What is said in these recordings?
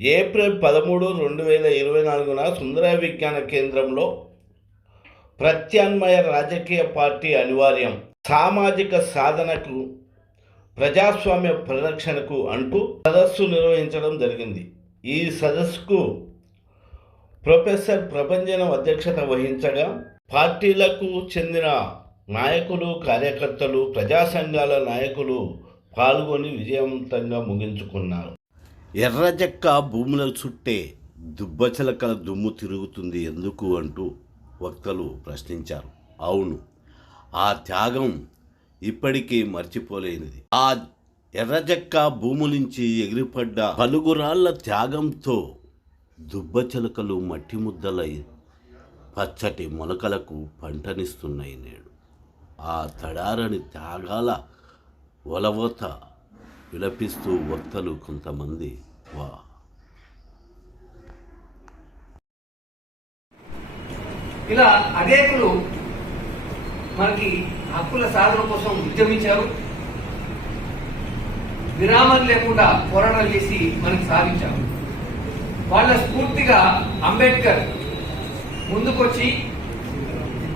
April 13, 2024 సుందర విజ్ఞాన కేంద్రంలో ప్రత్యామ్నాయ రాజకీయ పార్టీ అనివార్యం, సామాజిక సాధనకు, ప్రజాస్వామ్య పరిరక్షణకు అంటూ సదస్సు నిర్వహించడం జరిగింది. ఈ సదస్సుకు ప్రొఫెసర్ ప్రభంజనం అధ్యక్షత వహించగా పార్టీలకు చెందిన నాయకులు, కార్యకర్తలు, ప్రజా సంఘాల నాయకులు పాల్గొని విజయవంతంగా ముగించుకున్నారు. ఎర్రజక్క భూముల చుట్టే దుబ్బచలకల దుమ్ము తిరుగుతుంది ఎందుకు అంటూ వక్తలు ప్రశ్నించారు. అవును, ఆ త్యాగం ఇప్పటికీ మర్చిపోలేనిది. ఆ ఎర్రజక్క భూము నుంచి ఎగిరిపడ్డ పలుగురాళ్ల త్యాగంతో దుబ్బచలకలు మట్టి ముద్దలై పచ్చటి మొలకలకు పంటనిస్తున్నాయి. నేడు ఆ తడారని త్యాగాల ఒలవత విలపిస్తూ వక్తలు కొంతమంది ఇలా అనేకులు మనకి హక్కుల సాధన కోసం ఉద్యమించారు. విరామం లేకుండా పోరాటం చేసి మనకి సాధించారు. వాళ్ళ స్ఫూర్తిగా అంబేద్కర్ ముందుకొచ్చి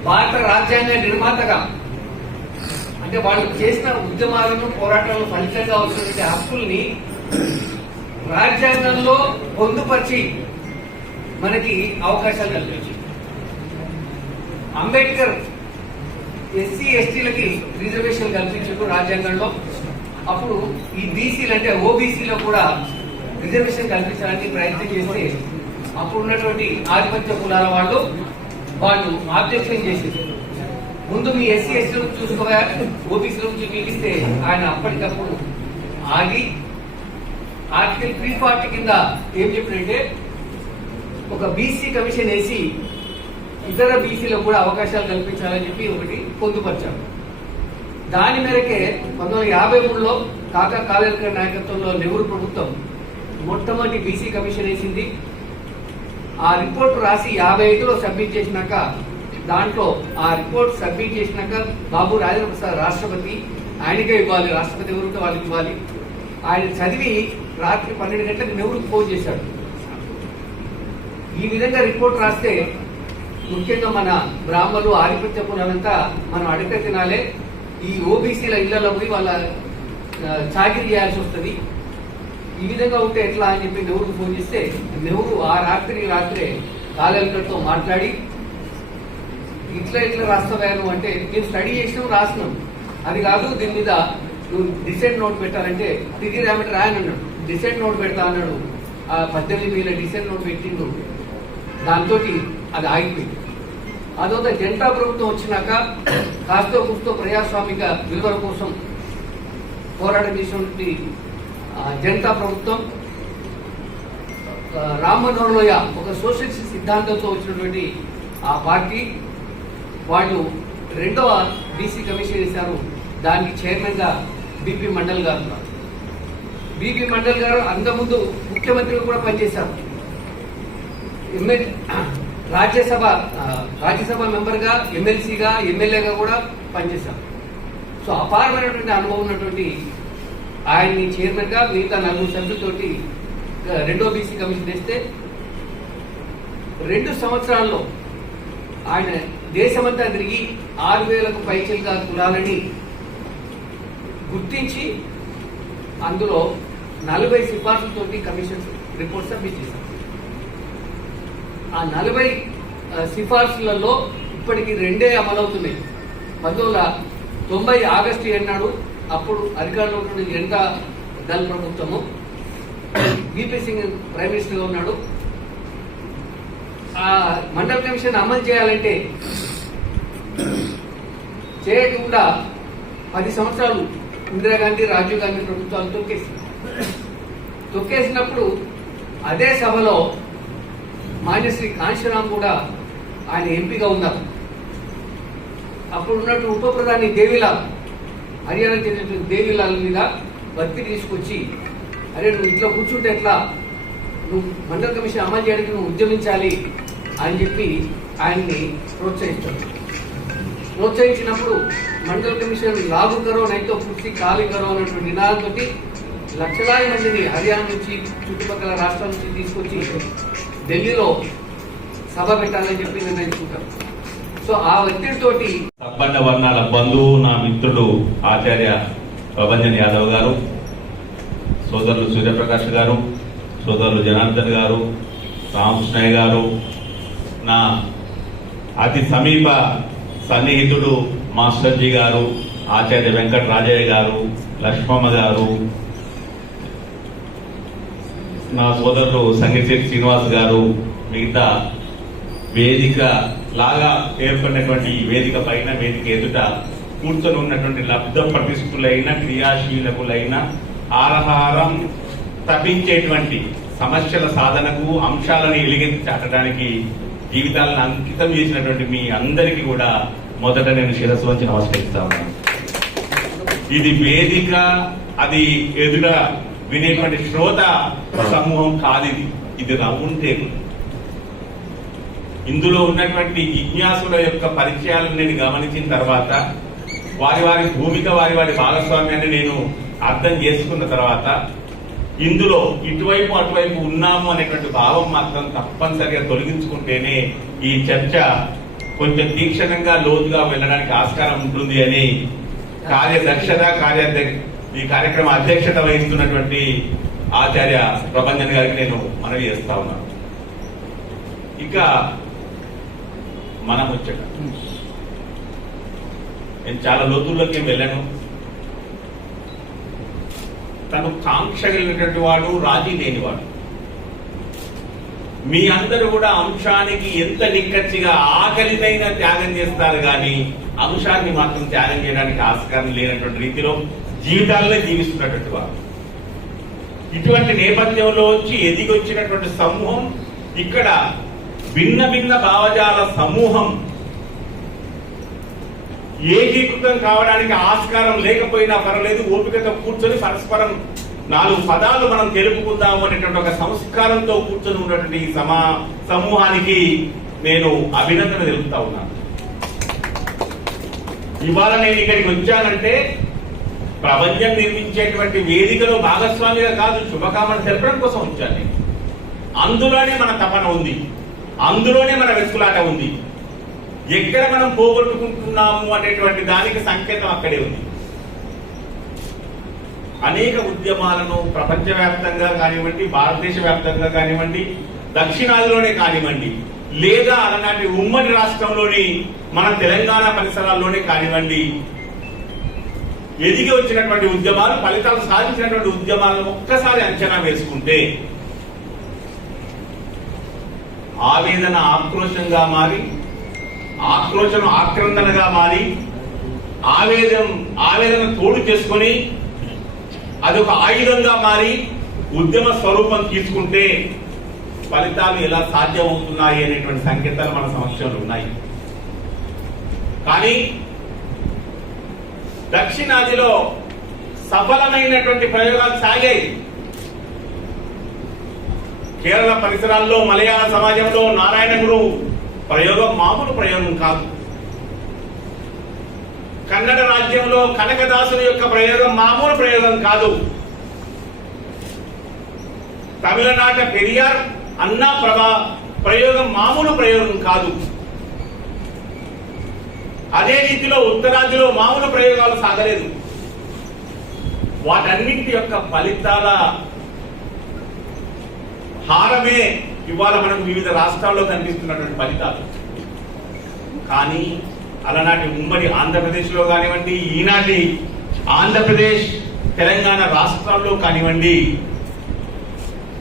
భారత రాజ్యాంగ నిర్మాతగా, అంటే వాళ్ళు చేసిన ఉద్యమాలను, పోరాటాలను ఫలితంగా వచ్చినటువంటి హక్కుల్ని రాజ్యాంగంలో పొందుపరిచి మనకి అవకాశాలు కల్పించారు. అంబేద్కర్ ఎస్సీ ఎస్టీలకి రిజర్వేషన్ కల్పించారు రాజ్యాంగంలో. అప్పుడు ఈ బీసీలు అంటే ఓబీసీలో కూడా రిజర్వేషన్ కల్పించడానికి ప్రయత్నం చేస్తే అప్పుడు ఉన్నటువంటి ఆధిపత్య కులాల వాళ్ళు ఆబ్జెక్షన్ చేసేది. ముందు మీ ఎస్సీ ఎస్టీలు చూసుకోగా ఓబీసీ నుంచి పిలిస్తే ఆయన అప్పటికప్పుడు ఆగి ఆర్టికల్ 340 కింద ఏం చెప్పినంటే ఒక బీసీ కమిషన్ వేసి ఇతర బీసీలకు కూడా అవకాశాలు కల్పించాలని చెప్పి ఒకటి పొందుపరిచారు. దాని మేరకే 1953లో కాకా కాలేకర్ నాయకత్వంలో నెహ్రూ ప్రభుత్వం మొట్టమొదటి బీసీ కమిషన్ వేసింది. ఆ రిపోర్ట్ రాసి 55లో సబ్మిట్ చేసినాక, దాంట్లో ఆ రిపోర్ట్ సబ్మిట్ చేసినాక బాబు రాజేంద్ర ప్రసాద్ రాష్ట్రపతి, ఆయనకే ఇవ్వాలి, రాష్ట్రపతి ఎవరితో వాళ్ళకి ఇవ్వాలి. ఆయన చదివి రాత్రి 12 గంటలకు నెహ్రూకి ఫోన్ చేశాడు. ఈ విధంగా రిపోర్ట్ రాస్తే ముఖ్యంగా మన బ్రాహ్మణులు, ఆధిపత్య కులాలంతా మనం అడగ తినాలే, ఈ ఓబీసీల ఇళ్లలో పోయి వాళ్ళ చాకిరీ చేయాల్సి వస్తుంది, ఈ విధంగా ఉంటే ఎట్లా అని చెప్పి నెహ్రూకి ఫోన్ చేస్తే నెహ్రూ ఆ రాత్రే కాలేకర్తో మాట్లాడి ఇట్లా రాస్తాను అంటే మేము స్టడీ చేసినాం, రాసినాం, అది కాదు దీని మీద నువ్వు డిసెంట్ నోట్ పెట్టాలంటే తిరిగి రామంటే రాయని అన్నాడు. డిసెంట్ నోట్ పెడతా అన్నాడు. ఆ 18,000 డిసెంట్ నోట్ పెట్టిండు. దాంతో అది ఆగిపోయింది. అదొక జనతా ప్రభుత్వం వచ్చినాక కాస్తో కూస్తో ప్రజాస్వామిక విలువల కోసం పోరాటం చేసినటువంటి జనతా ప్రభుత్వం రామ్మనోహర్ లోయ ఒక సోషలిస్ట్ సిద్ధాంతంతో వచ్చినటువంటి ఆ పార్టీ వాళ్ళు రెండవ బీసీ కమిషన్ వేశారు. దానికి చైర్మన్ గా బిపి మండల్ గారు ఉన్నారు. బిపి మండల్ గారు అంతకుముందు ముఖ్యమంత్రిగా కూడా పనిచేశారు. రాజ్యసభ మెంబర్ గా, ఎమ్మెల్సీగా, ఎమ్మెల్యేగా కూడా పనిచేశారు. సో అపారమైనటువంటి అనుభవం ఉన్నటువంటి ఆయన్ని చైర్మన్ గా మిగతా 4 సభ్యులతోటి రెండో బీసీ కమిషన్ వేస్తే 2 సంవత్సరాల్లో ఆయన దేశమంతా తిరిగి 6,000కు పైచిలుగా కులాలని గుర్తించి అందులో 40 సిఫార్సులతోటి కమిషన్ రిపోర్ట్ సబ్మిట్ చేశారు. ఆ 40 సిఫార్సులలో ఇప్పటికి 2 అమలవుతున్నాయి. 1990 ఆగస్టు 7 నాడు అప్పుడు అధికారంలో ఉన్న జనతా దళ ప్రభుత్వము, బీపీ సింగ్ ప్రైమ్ మినిస్టర్ గా ఉన్నాడు. ఆ మండల్ కమిషన్ అమలు చేయాలంటే చేయకుండా 10 సంవత్సరాలు ఇందిరాగాంధీ, రాజీవ్ గాంధీ ప్రభుత్వాలు తొక్కేసినప్పుడు అదే సభలో మాన్యశ్రీ కాంశీరామ్ కూడా ఆయన ఎంపీగా ఉన్నారు. అప్పుడు ఉన్నట్టు ఉప ప్రధాని దేవిలాల్, హర్యానా చెందిన దేవిలాల్ మీద ఒత్తిడి తీసుకొచ్చి, అరే నువ్వు ఇట్లా కూర్చుంటే ఎట్లా, నువ్వు మండల్ కమిషన్ అమలు చేయడానికి నువ్వు ఉద్యమించాలి అని చెప్పి ఆయన్ని ప్రోత్సహిస్తాడు. ప్రోత్సహించినప్పుడు మండల్ కమిషన్ లాగు కరో నైతో కుర్సీ ఖాళీ కరో అన్నటువంటి నినాదంతో లక్షలాది మందిని హర్యానా నుంచి చుట్టుపక్కల రాష్ట్రాల నుంచి తీసుకొచ్చి ఢిల్లీలో సభ పెట్టాలని చెప్పి నిర్ణయించుకుంటారు. సో ఆ ఒత్తిడితోటి సంపన్న వర్ణాల బంధువు, నా మిత్రుడు ఆచార్య ప్రభంజన్ యాదవ్ గారు, సోదరులు సూర్యప్రకాష్ గారు, సోదరులు జనార్దన్ గారు, రామకృష్ణయ్య గారు, నా అతి సమీప సన్నిహితుడు మాస్టర్జీ గారు, ఆచార్య వెంకట రాజయ్య గారు, లక్ష్మమ్మ గారు, నా సోదరులు సంగీశెట్టి శ్రీనివాస్ గారు, మిగతా వేదిక లాగా ఏర్పడినటువంటి ఈ వేదిక పైన, వేదిక ఎదుట కూర్చొని ఉన్నటువంటి లబ్ధ ప్రతిష్ఠులైన క్రియాశీలకులైన ఆహారం తప్పించేటువంటి సమస్యల సాధనకు, అంశాలను ఎలిగెత్తి చాటడానికి జీవితాలను అంకితం చేసినటువంటి మీ అందరికీ కూడా మొదట నేను శిరస్సు వంచి నమస్కరిస్తా ఉన్నాను. ఇది వేదిక, అది ఎదుట వినేటువంటి శ్రోత సమూహం కాదు, ఇది రౌండ్ టేబుల్. ఇందులో ఉన్నటువంటి జిజ్ఞాసుల యొక్క పరిచయాలను నేను గమనించిన తర్వాత, వారి వారి భూమిక, వారి వారి భాగస్వామ్యాన్ని నేను అర్థం చేసుకున్న తర్వాత, ఇందులో ఇటువైపు అటువైపు ఉన్నాము అనేటువంటి భావం మాత్రం తప్పనిసరిగా తొలగించుకుంటేనే ఈ చర్చ కొంచెం తీక్షణంగా లోతుగా వెళ్ళడానికి ఆస్కారం ఉంటుంది అని ఈ కార్యక్రమ అధ్యక్షత వహిస్తున్నటువంటి ఆచార్య ప్రభంజన్ గారికి నేను మనవి చేస్తా ఉన్నాను. ఇక మనం వచ్చాక నేను చాలా లోతుల్లోకి వెళ్ళాను. తను కాంక్ష కలిగినటువంటి వాడు, రాజీ లేనివాడు. మీ అందరూ కూడా అంశానికి ఎంత నిక్కచ్చిగా ఆకలినైనా త్యాగం చేస్తారు కానీ అంశాన్ని మాత్రం త్యాగం చేయడానికి ఆస్కారం లేనటువంటి రీతిలో జీవితాలనే జీవిస్తున్నటువంటి వారు. ఇటువంటి నేపథ్యంలో వచ్చి ఎదిగొచ్చినటువంటి సమూహం, ఇక్కడ భిన్న భిన్న భావజాల సమూహం ఏకీకృతం కావడానికి ఆస్కారం లేకపోయినా పర్వాలేదు, ఓపికతో కూర్చొని పరస్పరం 4 పదాలు మనం తెలుపుకుందాము అనేటువంటి ఒక సంస్కారంతో కూర్చొని ఉన్నటువంటి ఈ సమూహానికి నేను అభినందన తెలుపుతా ఉన్నాను. ఇవాళ నేను ఇక్కడికి వచ్చానంటే ప్రపంచం నిర్మించేటువంటి వేదికలో భాగస్వామిగా కాదు, శుభకామన తెలపడం కోసం వచ్చాను నేను. అందులోనే మన తపన ఉంది, అందులోనే మన వెతుకులాట ఉంది. ఎక్కడ మనం పోగొట్టుకుంటున్నాము అనేటువంటి దానికి సంకేతం అక్కడే ఉంది. అనేక ఉద్యమాలను ప్రపంచవ్యాప్తంగా కానివ్వండి, భారతదేశ వ్యాప్తంగా కానివ్వండి, దక్షిణాదిలోనే కానివ్వండి, లేదా అలాంటి ఉమ్మడి రాష్ట్రంలోని మన తెలంగాణ పరిసరాల్లోనే కానివ్వండి, ఎదిగి వచ్చినటువంటి ఉద్యమాలు, ఫలితాలు సాధించినటువంటి ఉద్యమాలను ఒక్కసారి అంచనా వేసుకుంటే ఆవేదన ఆక్రోశంగా మారి, ఆక్రోశం ఆక్రందనగా మారి, ఆవేదన తోడు చేసుకొని అదొక ఆయుధంగా మారి ఉద్యమ స్వరూపం తీసుకుంటే ఫలితాలు ఎలా సాధ్యమవుతున్నాయి అనేటువంటి సంకేతాలు మన సమక్షంలో ఉన్నాయి. కానీ దక్షిణాదిలో సఫలమైనటువంటి ప్రయోగాలు సాగాయి. కేరళ పరిసరాల్లో, మలయాళ సమాజంలో నారాయణ గురు ప్రయోగం మామూలు ప్రయోగం కాదు. కన్నడ రాజ్యంలో కనకదాసుని యొక్క ప్రయోగం మామూలు ప్రయోగం కాదు. తమిళనాట పెరియార్ అన్నా ప్రభా ప్రయోగం మామూలు ప్రయోగం కాదు. అదే రీతిలో ఉత్తరాదిలో మామూలు ప్రయోగాలు సాగలేదు. వాటన్నింటి యొక్క ఫలితాల హారమే ఇవాళ మనకు వివిధ రాష్ట్రాల్లో కనిపిస్తున్నటువంటి ఫలితాలు. కానీ అలనాటి ఉమ్మడి ఆంధ్రప్రదేశ్లో కానివ్వండి, ఈనాటి ఆంధ్రప్రదేశ్ తెలంగాణ రాష్ట్రాల్లో కానివ్వండి,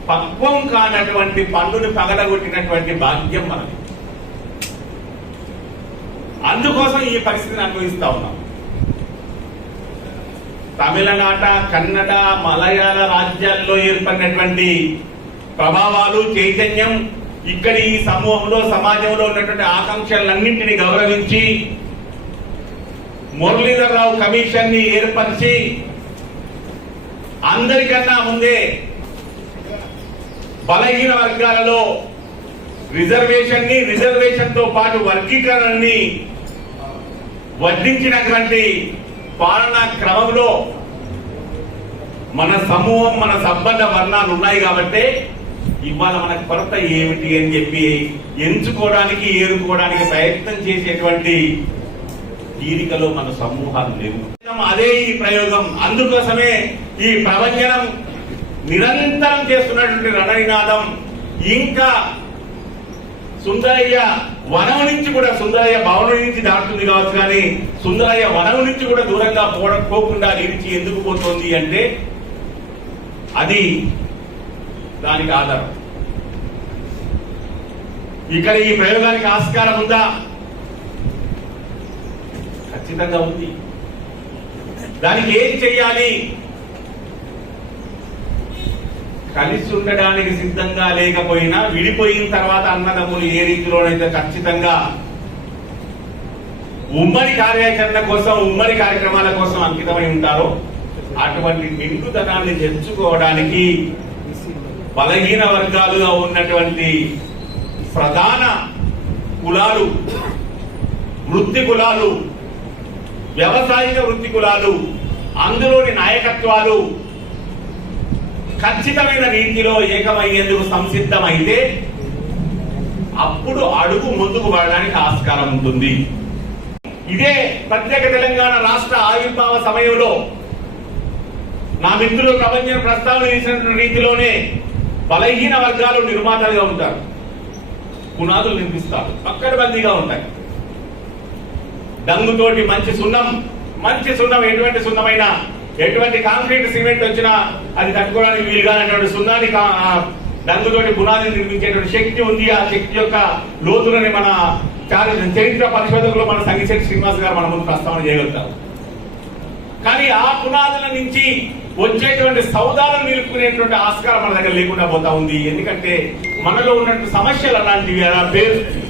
పక్వం కానటువంటి పండుని పగలగొట్టినటువంటి భాగ్యం మనది. అందుకోసం ఈ పరిస్థితిని అనుభవిస్తా ఉన్నాం. తమిళనాట, కన్నడ, మలయాళ రాజ్యాల్లో ఏర్పడినటువంటి ప్రభావాలు, చైతన్యం ఇక్కడ ఈ సమూహంలో, సమాజంలో ఉన్నటువంటి ఆకాంక్షలన్నింటినీ గౌరవించి మురళీధర్ రావు కమిషన్ ని ఏర్పరిచి అందరికన్నా ముందే బలహీన వర్గాలలో రిజర్వేషన్ తో పాటు వర్గీకరణని వడ్డించినటువంటి పాలనా క్రమంలో మన సమూహం, మన సంబంధ వర్ణాలు ఉన్నాయి కాబట్టి ఇవాళ మన కొరత ఏమిటి అని చెప్పి ఎంచుకోవడానికి, ఏరుకోవడానికి ప్రయత్నం చేసేటువంటి తీరికలో మన సమూహాలు లేవు. అదే ఈ ప్రయోగం. అందుకోసమే ఈ ప్రభంజనం నిరంతరం చేస్తున్నటువంటి రణనినాదం ఇంకా సుందరయ్య వనం నుంచి కూడా, సుందరయ్య భవనం నుంచి దాటుతుంది కావచ్చు కానీ సుందరయ్య వనం నుంచి కూడా దూరంగా పోకుండా నిలిచి ఎందుకు పోతోంది అంటే అది దానికి ఆధారం. ఇక్కడ ఈ ప్రయోగానికి ఆస్కారం ఉందా? ఖచ్చితంగా ఉంది. దానికి ఏం చెయ్యాలి? కలిసి ఉండడానికి సిద్ధంగా లేకపోయినా విడిపోయిన తర్వాత అన్నదమ్ములు ఏ రీతిలోనైతే ఖచ్చితంగా ఉమ్మడి కార్యాచరణ కోసం, ఉమ్మడి కార్యక్రమాల కోసం అంకితమై ఉంటారో అటువంటి నిండుదనాన్ని తెచ్చుకోవడానికి బలహీన వర్గాలుగా ఉన్నటువంటి ప్రధాన కులాలు, వృత్తి కులాలు, వ్యవసాయిక వృత్తి కులాలు, అందులోని నాయకత్వాలు ఖచ్చితమైన రీతిలో ఏకమయ్యేందుకు సంసిద్ధమైతే అప్పుడు అడుగు ముందుకు పడడానికి ఆస్కారం ఉంటుంది. ఇదే ప్రత్యేక తెలంగాణ రాష్ట్ర ఆవిర్భావ సమయంలో నా మిత్రులు ప్రపంచం ప్రస్తావన చేసినటువంటి రీతిలోనే బలహీన వర్గాలు నిర్మాతలుగా ఉంటారు, పునాదులు నిర్మిస్తారు, పక్కడబందీగా ఉంటాయి. డంగుతోటి మంచి సున్నం ఎటువంటి సున్నమైనా, ఎటువంటి కాంక్రీట్ సిమెంట్ వచ్చినా అది తట్టుకోవడానికి వీలుగానటువంటి సున్నాన్ని డంగుతోటి పునాది నిర్మించేటువంటి శక్తి ఉంది. ఆ శక్తి యొక్క లోతులని మన చరిత్ర పరిశోధకులు మన సంగిశెట్టి శ్రీనివాస్ గారు మన ముందు ప్రస్తావన చేయగలుగుతారు. కానీ ఆ పునాదుల నుంచి వచ్చేటువంటి సౌదాలను నిలుపుకునేటువంటి ఆస్కారం మన దగ్గర లేకుండా పోతా ఉంది. ఎందుకంటే మనలో ఉన్నటువంటి సమస్యలు అలాంటివి, అలా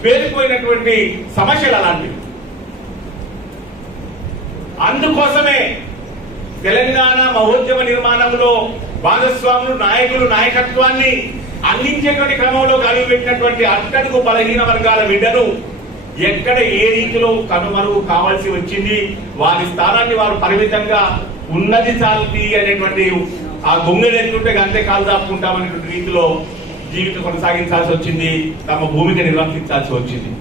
పేరుకుపోయినటువంటి సమస్యలు అలాంటివి. అందుకోసమే తెలంగాణ మహోద్యమ నిర్మాణంలో భాగస్వాములు, నాయకులు, నాయకత్వాన్ని అందించేటువంటి క్రమంలో కలిగిపెట్టినటువంటి అట్టడుగు బలహీన వర్గాల బిడ్డను ఎక్కడ ఏ రీతిలో కనుమరుగు కావాల్సి వచ్చింది, వారి స్థానాన్ని వారు పరిమితంగా ఉన్నది చాలతి అనేటువంటి ఆ గొంగెలు ఎత్తుంటే అంతే కాలు దాపుకుంటామనేటువంటి రీతిలో జీవితం కొనసాగించాల్సి వచ్చింది, తమ భూమిక నిర్వర్తించాల్సి వచ్చింది.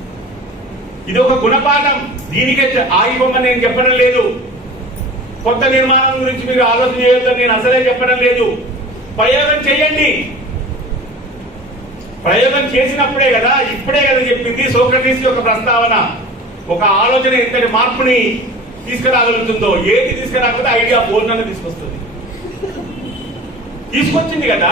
ఇది ఒక గుణపాఠం. దీనికే ఆగిపోమని నేను చెప్పడం లేదు. కొత్త నిర్మాణం గురించి మీరు ఆలోచన చేయొద్దని నేను అసలే చెప్పడం లేదు. ప్రయోగం చేయండి. ప్రయోగం చేసినప్పుడే కదా, ఇప్పుడే కదా చెప్పింది సోక్రటీస్ యొక్క ప్రస్తావన. ఒక ఆలోచన ఎంతటి మార్పుని తీసుకురాగలుగుతుందో, ఏది తీసుకురాకపోతే ఐడియా పూర్ణంగా తీసుకొస్తుంది. తీసుకొచ్చింది కదా.